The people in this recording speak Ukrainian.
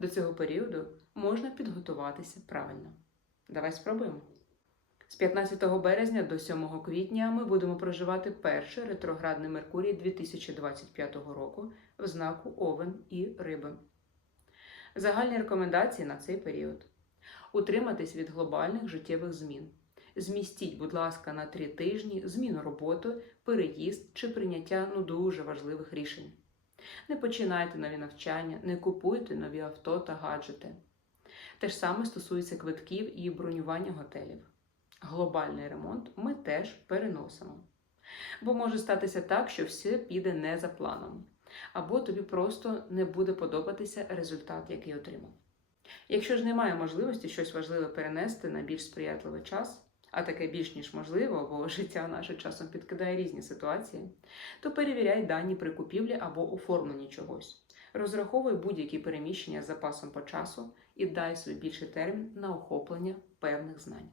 До цього періоду можна підготуватися правильно. Давай спробуємо. З 15 березня до 7 квітня ми будемо проживати перший ретроградний Меркурій 2025 року в знаку Овен і Риби. Загальні рекомендації на цей період: утриматись від глобальних життєвих змін. Змістіть, будь ласка, на три тижні зміну роботи, переїзд чи прийняття ну дуже важливих рішень. Не починайте нові навчання, не купуйте нові авто та гаджети. Те ж саме стосується квитків і бронювання готелів. Глобальний ремонт ми теж переносимо. Бо може статися так, що все піде не за планом, або тобі просто не буде подобатися результат, який отримав. Якщо ж немає можливості щось важливе перенести на більш сприятливий час, а таке більш ніж можливо, бо життя наше часом підкидає різні ситуації, то перевіряй дані при купівлі або оформленні чогось. Розраховуй будь-які переміщення з запасом по часу і дай собі більший термін на охоплення певних знань.